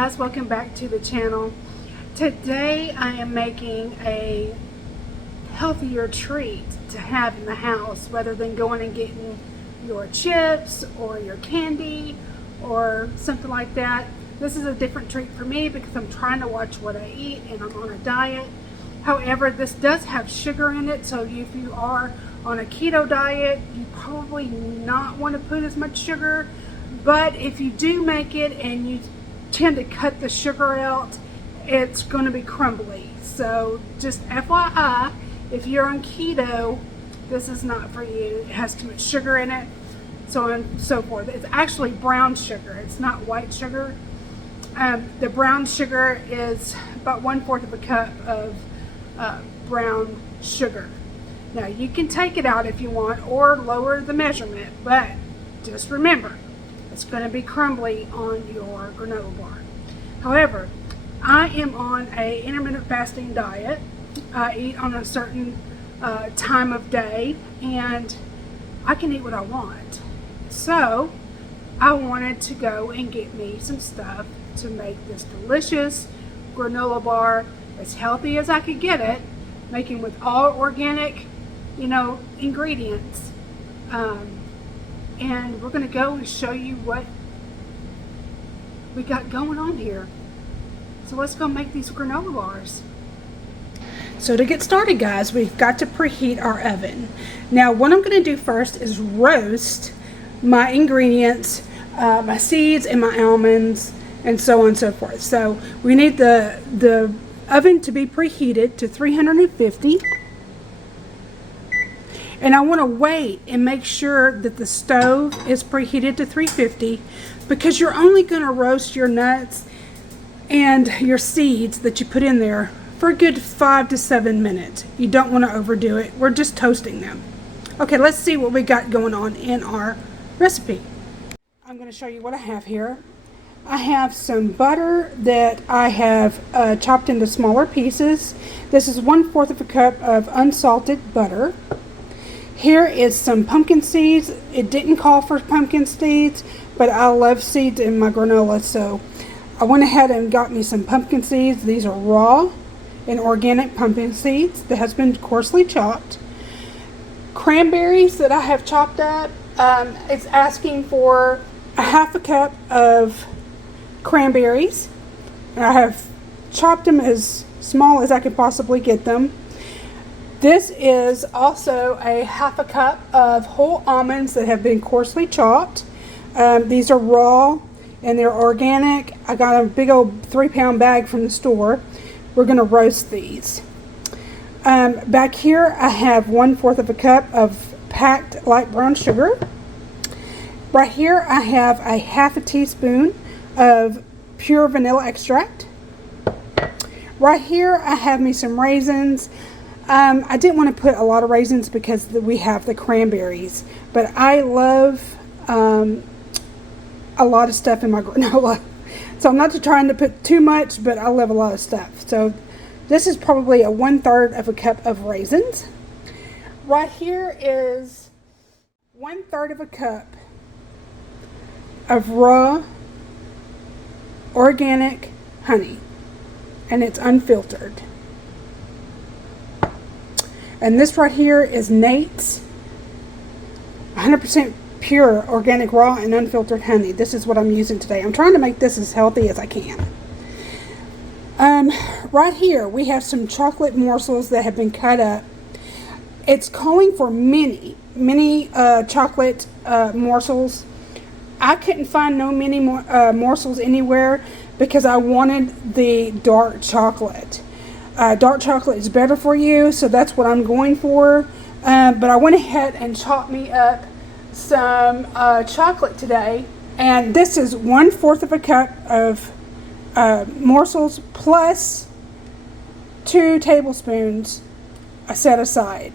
guys, welcome back to the channel. Today I am making a healthier treat to have in the house rather than going and getting your chips or your candy or something like that. This is a different treat for me because I'm trying to watch what I eat and I'm on a diet. However, this does have sugar in it, so if you are on a keto diet, you probably not want to put as much sugar. But if you do make it and you tend to cut the sugar out, it's going to be crumbly. So just FYI, if you're on keto, this is not for you. It has too much sugar in it, so on and so forth. It's actually brown sugar. It's not white sugar. The brown sugar is about 1/4 of a cup of brown sugar. Now you can take it out if you want or lower the measurement, but just remember, it's going to be crumbly on your granola bar. However, I am on a intermittent fasting diet. I eat on a certain time of day and I can eat what I want. So I wanted to go and get me some stuff to make this delicious granola bar as healthy as I could get it, making with all organic, ingredients. And we're going to go and show you what we got going on here. So let's go make these granola bars. So to get started, guys, we've got to preheat our oven. Now what I'm going to do first is roast my ingredients, my seeds and my almonds and so on and so forth. So we need the oven to be preheated to 350. And I want to wait and make sure that the stove is preheated to 350 because you're only going to roast your nuts and your seeds that you put in there for a good 5 to 7 minutes. You don't want to overdo it. We're just toasting them. Okay, let's see what we got going on in our recipe. I'm going to show you what I have here. I have some butter that I have chopped into smaller pieces. This is 1/4 of a cup of unsalted butter. Here is some pumpkin seeds. It didn't call for pumpkin seeds, but I love seeds in my granola, so I went ahead and got me some pumpkin seeds. These are raw and organic pumpkin seeds that has been coarsely chopped. Cranberries that I have chopped up. It's asking for a 1/2 cup of cranberries. I have chopped them as small as I could possibly get them. This is also a 1/2 cup of whole almonds that have been coarsely chopped. These are raw and they're organic. I got a big old 3-pound bag from the store. We're going to roast these. Back here I have 1/4 of a cup of packed light brown sugar. Right here I have a 1/2 teaspoon of pure vanilla extract. Right here I have me some raisins. I didn't want to put a lot of raisins because we have the cranberries, but I love a lot of stuff in my granola. So I'm not trying to put too much, but I love a lot of stuff. So this is probably a 1/3 of a cup of raisins. Right here is 1/3 of a cup of raw organic honey, and it's unfiltered. And this right here is Nate's 100% pure organic raw and unfiltered honey. This is what I'm using today. I'm trying to make this as healthy as I can. Right here we have some chocolate morsels that have been cut up. It's calling for mini chocolate morsels. I couldn't find no mini morsels anywhere because I wanted the dark chocolate. Dark chocolate is better for you, so that's what I'm going for. But I went ahead and chopped me up some chocolate today, and this is 1/4 of a cup of morsels plus 2 tablespoons set aside.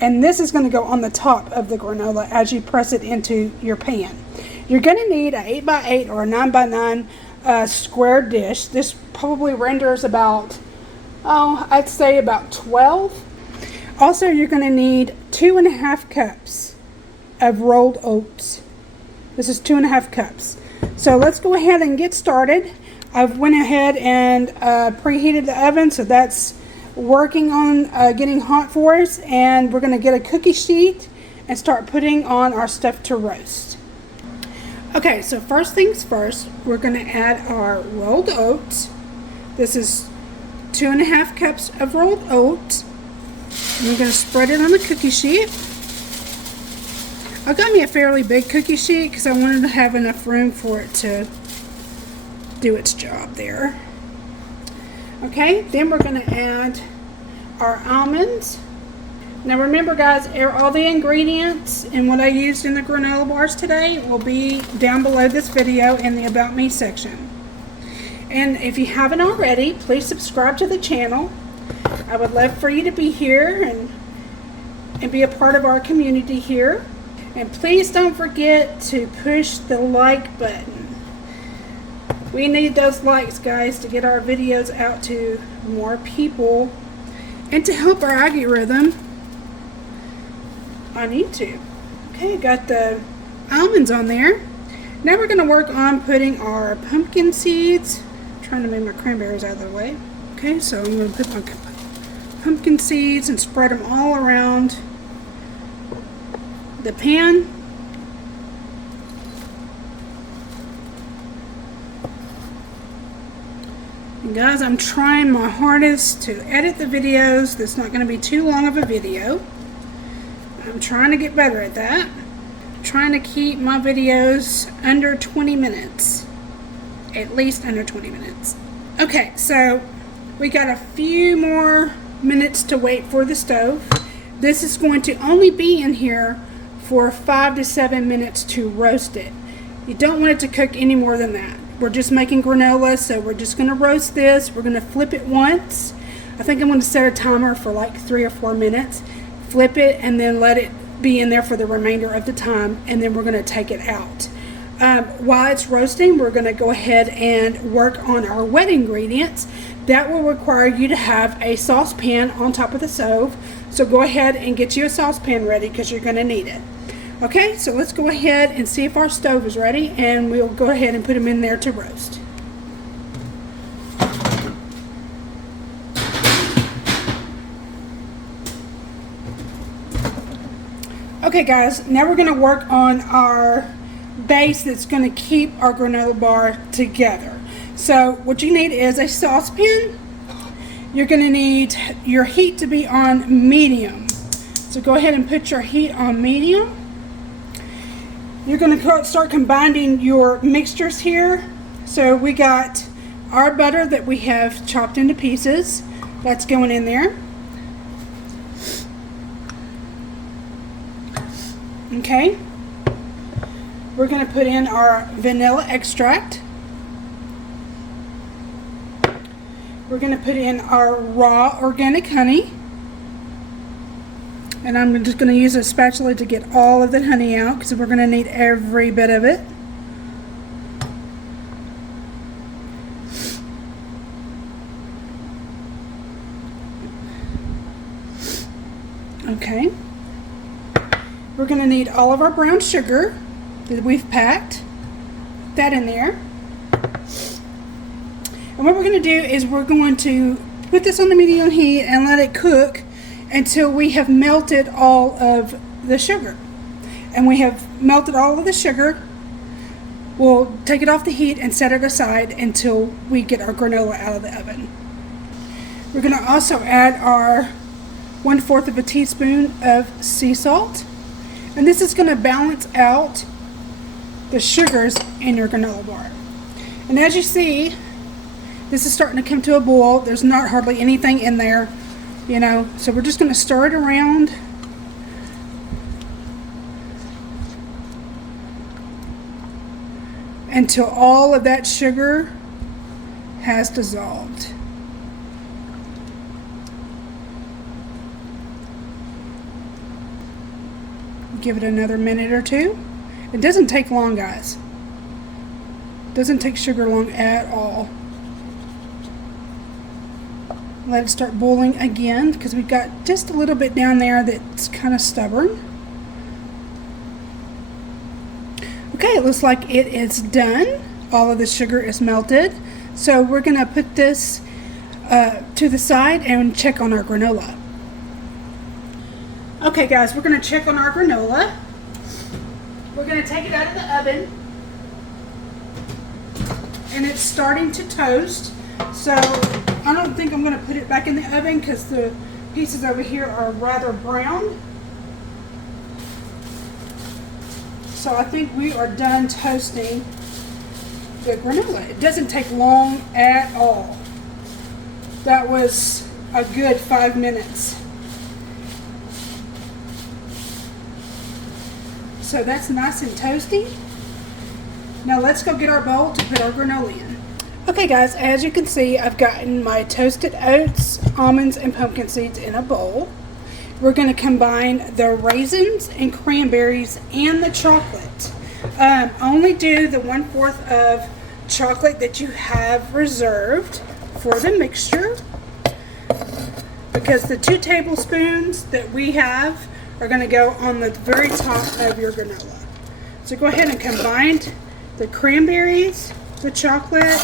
And this is going to go on the top of the granola as you press it into your pan. You're going to need an 8x8 or a 9x9 square dish. This probably renders about, I'd say about 12. Also, you're going to need 2.5 cups of rolled oats. This is 2.5 cups. So let's go ahead and get started. I've went ahead and preheated the oven, so that's working on getting hot for us. And we're going to get a cookie sheet and start putting on our stuff to roast. Okay, so first things first, we're going to add our rolled oats. This is 2.5 cups of rolled oats. And we're going to spread it on the cookie sheet. I got me a fairly big cookie sheet because I wanted to have enough room for it to do its job there. Okay, then we're going to add our almonds. Now remember guys, all the ingredients and what I used in the granola bars today will be down below this video in the About Me section. And if you haven't already, please subscribe to the channel. I would love for you to be here and be a part of our community here. And please don't forget to push the like button. We need those likes, guys, to get our videos out to more people and to help our algorithm on YouTube. Okay, got the almonds on there. Now we're going to work on putting our pumpkin seeds. I'm trying to move my cranberries out of the way. Okay, so I'm going to put my pumpkin seeds and spread them all around the pan. And guys, I'm trying my hardest to edit the videos. That's not going to be too long of a video. I'm trying to get better at that. I'm trying to keep my videos under 20 minutes. At least under 20 minutes. Okay, so we got a few more minutes to wait for the stove. This is going to only be in here for 5 to 7 minutes to roast it. You don't want it to cook any more than that. We're just making granola, so we're just going to roast this. We're going to flip it once. I think I'm going to set a timer for like 3 or 4 minutes. Flip it and then let it be in there for the remainder of the time, and then we're going to take it out. While it's roasting, we're going to go ahead and work on our wet ingredients. That will require you to have a saucepan on top of the stove. So go ahead and get you a saucepan ready because you're going to need it. Okay, so let's go ahead and see if our stove is ready, and we'll go ahead and put them in there to roast. Okay guys, now we're going to work on our base that's going to keep our granola bar together. So what you need is a saucepan. You're going to need your heat to be on medium. So go ahead and put your heat on medium. You're going to start combining your mixtures here. So we got our butter that we have chopped into pieces. That's going in there. Okay. We're going to put in our vanilla extract. We're going to put in our raw organic honey. And I'm just going to use a spatula to get all of the honey out because we're going to need every bit of it. Okay. We're going to need all of our brown sugar that we've packed. Put that in there. And what we're going to do is we're going to put this on the medium heat and let it cook until we have melted all of the sugar. And we have melted all of the sugar. We'll take it off the heat and set it aside until we get our granola out of the oven. We're going to also add our 1/4 of a teaspoon of sea salt. And this is going to balance out the sugars in your granola bar. And as you see, this is starting to come to a boil. There's not hardly anything in there, you know. So we're just going to stir it around. Until all of that sugar has dissolved. Give it another minute or two. It doesn't take long, guys. It doesn't take sugar long at all. Let it start boiling again because we've got just a little bit down there that's kind of stubborn. Okay, it looks like it is done. All of the sugar is melted. So we're gonna put this to the side and check on our granola. Okay guys, we're gonna check on our granola. We're gonna take it out of the oven, and it's starting to toast. So I don't think I'm gonna put it back in the oven because the pieces over here are rather brown. So I think we are done toasting the granola. It doesn't take long at all. That was a good 5 minutes. So that's nice and toasty. Now let's go get our bowl to put our granola in. Okay guys, as you can see, I've gotten my toasted oats, almonds, and pumpkin seeds in a bowl. We're going to combine the raisins and cranberries and the chocolate. Only do the 1/4 of chocolate that you have reserved for the mixture, because the 2 tablespoons that we have are going to go on the very top of your granola. So go ahead and combine the cranberries, the chocolate,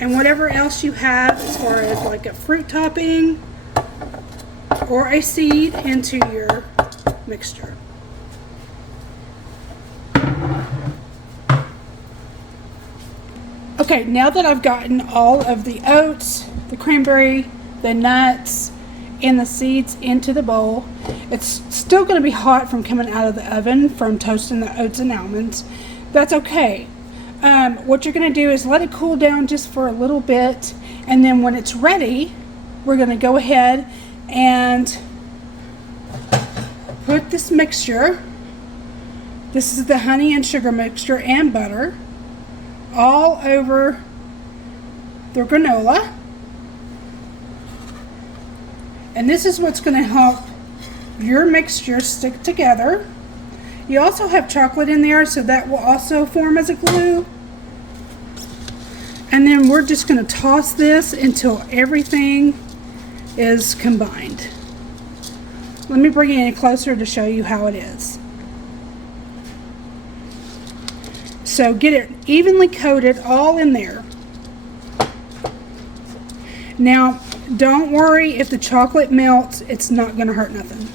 and whatever else you have as far as like a fruit topping or a seed into your mixture. Okay, now that I've gotten all of the oats, the cranberry, the nuts, and the seeds into the bowl, it's still going to be hot from coming out of the oven from toasting the oats and almonds. That's okay. What you're going to do is let it cool down just for a little bit, and then when it's ready, we're going to go ahead and put this mixture, this is the honey and sugar mixture and butter, all over the granola. And this is what's going to help your mixture stick together. You also have chocolate in there, so that will also form as a glue. And then we're just going to toss this until everything is combined. Let me bring it in closer to show you how it is. So get it evenly coated all in there. Now, don't worry if the chocolate melts, it's not going to hurt nothing.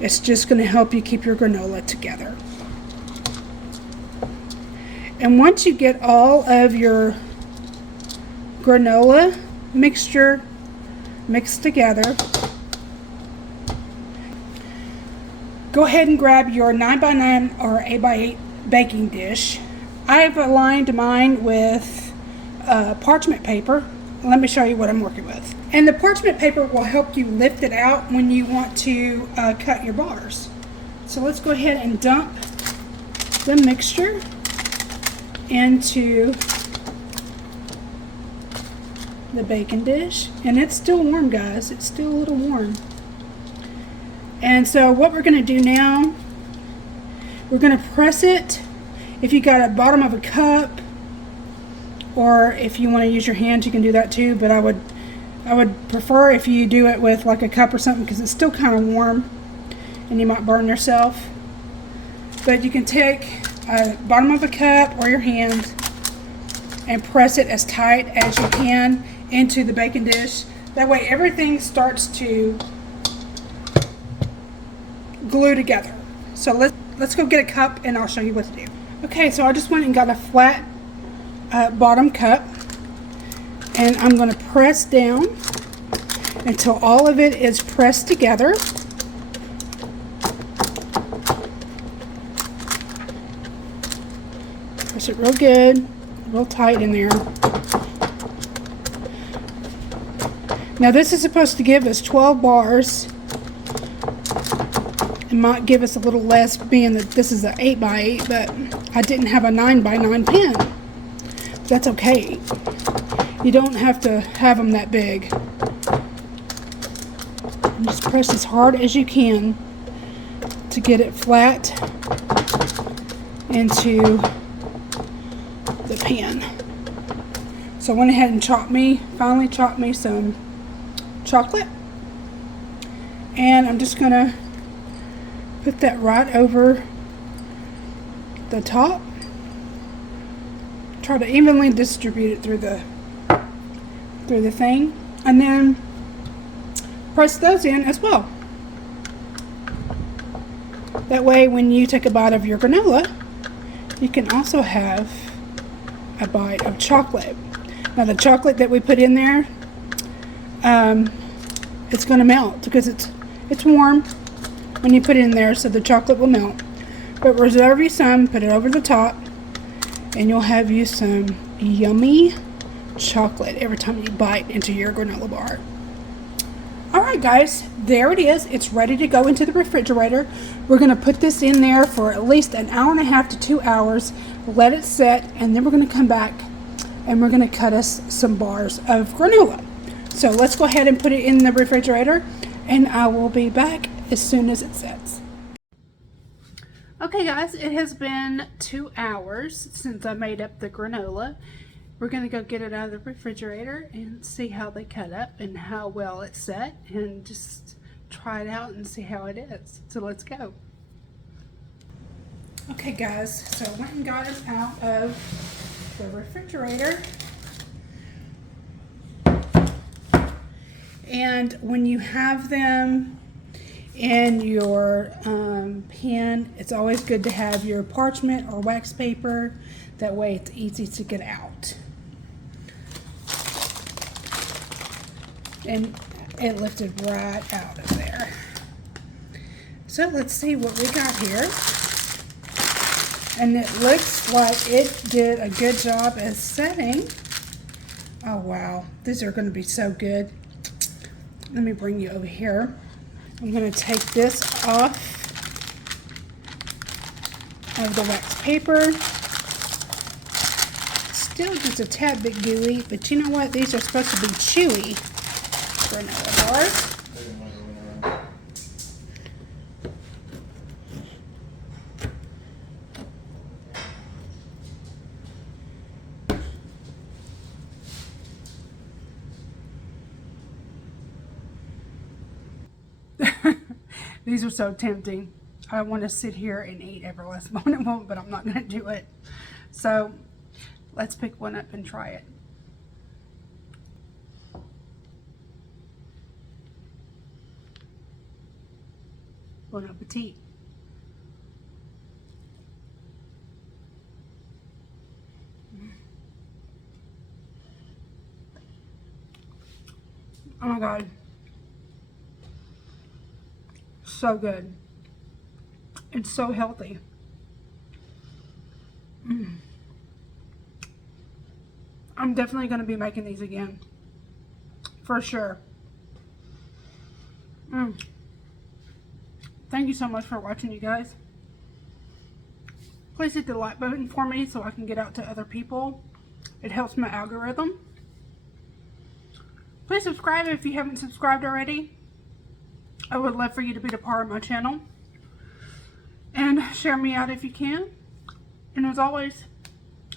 It's just going to help you keep your granola together. And once you get all of your granola mixture mixed together, go ahead and grab your 9x9 or 8x8 baking dish. I've aligned mine with parchment paper. Let me show you what I'm working with. And the parchment paper will help you lift it out when you want to cut your bars. So let's go ahead and dump the mixture into the baking dish. And it's still warm, guys. It's still a little warm. And so what we're going to do now, we're going to press it. If you got a bottom of a cup, or if you want to use your hands, you can do that too, but I would prefer if you do it with like a cup or something, because it's still kind of warm and you might burn yourself. But you can take a bottom of a cup or your hand and press it as tight as you can into the baking dish. That way everything starts to glue together. So let's go get a cup and I'll show you what to do. Okay, so I just went and got a flat bottom cup, and I'm going to press down until all of it is pressed together. Press it real good, real tight in there. Now this is supposed to give us 12 bars. It might give us a little less, being that this is an 8x8, but I didn't have a 9x9 pen. That's okay. You don't have to have them that big. And just press as hard as you can to get it flat into the pan. So I went ahead and finally chopped me some chocolate. And I'm just gonna put that right over the top. Try to evenly distribute it through the thing, and then press those in as well. That way when you take a bite of your granola, you can also have a bite of chocolate. Now the chocolate that we put in there, it's going to melt because it's warm when you put it in there, so the chocolate will melt. But reserve you some, put it over the top, and you'll have you some yummy chocolate every time you bite into your granola bar. Alright guys, there it is. It's ready to go into the refrigerator. We're going to put this in there for at least an hour and a half to 2 hours, let it set, and then we're going to come back and we're going to cut us some bars of granola. So let's go ahead and put it in the refrigerator, and I will be back as soon as it sets. Okay guys, it has been 2 hours since I made up the granola. We're going to go get it out of the refrigerator and see how they cut up and how well it's set, and just try it out and see how it is. So let's go. Okay guys, so I went and got it out of the refrigerator. And when you have them in your pan, it's always good to have your parchment or wax paper. That way it's easy to get out. And it lifted right out of there. So let's see what we got here. And it looks like it did a good job as setting. Oh wow, these are going to be so good. Let me bring you over here. I'm going to take this off of the wax paper. Still just a tad bit gooey, but you know what? These are supposed to be chewy granola bars. These are so tempting. I want to sit here and eat every last one, but I'm not going to do it. So let's pick one up and try it. Bon appetit. Oh my God. So good. It's so healthy. I'm definitely going to be making these again. For sure. Thank you so much for watching, you guys. Please hit the like button for me so I can get out to other people. It helps my algorithm. Please subscribe if you haven't subscribed already. I would love for you to be a part of my channel. And share me out if you can. And as always,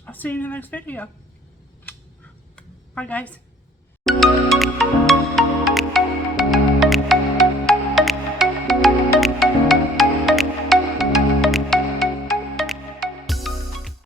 I'll see you in the next video. Bye guys.